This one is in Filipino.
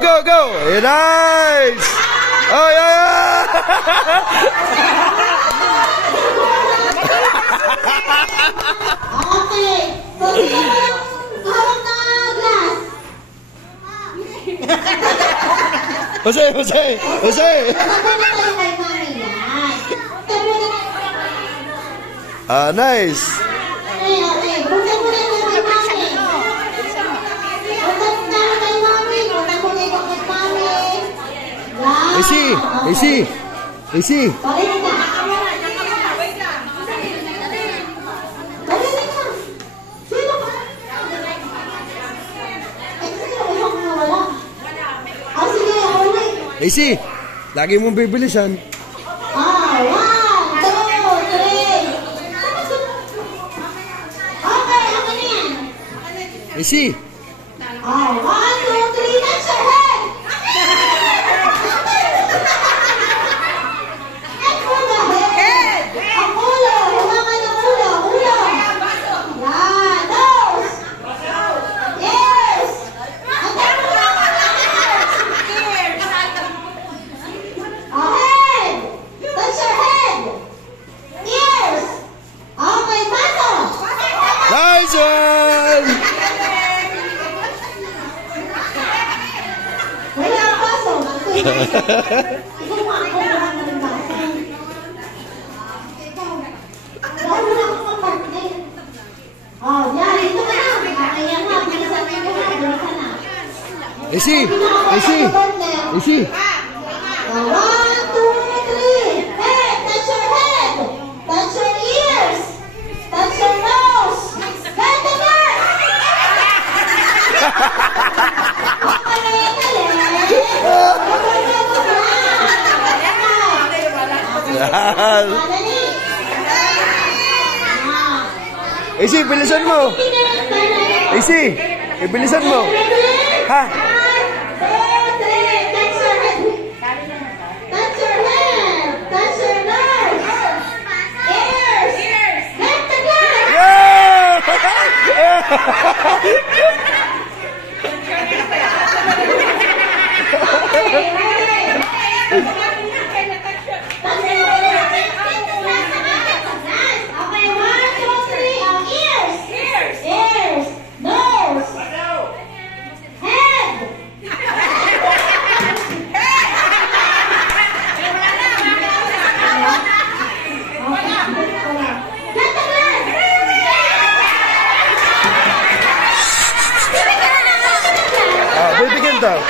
go, go! Nice! Ay, ay, ay! Okay. So, sino ba yung hawak na glass? Jose, Jose, Jose! Maganda na tayo kay Mami. Yan. Nice! Okay, okay. Bukan mo na ito kay Mami. Bukan na kay Mami. Bukan mo na ito kay Mami. Yan. Easy, easy, easy. Balik na. Easy, lagi mong bibilisan. 1, 2, 3. Okay, ako na yan. Easy. 1, 2, 3, that's your head. And for the head. Ang ulo, humangan ang ulo, ulo. Yan, nose. Ears. Ang head. That's your head. Ears. Okay, paso. Nice one! Wala ang paso. Ikaw nga ako wala na ng paso. Wala mo na ako mag-partner. Oh, yan. Ito ka na. Kaya nga, bilisan mo na. Bilisan na. Easy, easy, easy. 1, 2, 3. Head. That's your head. That's your ears. That's your nose. That's the nose. Easy, bilisan mo. Easy, bilisan mo. Ha? That's your head. That's your nose. Ears. That's the nose. Okay, 1, 2, 3. Ears. Ears. Nose. Head. Bibigyan daw.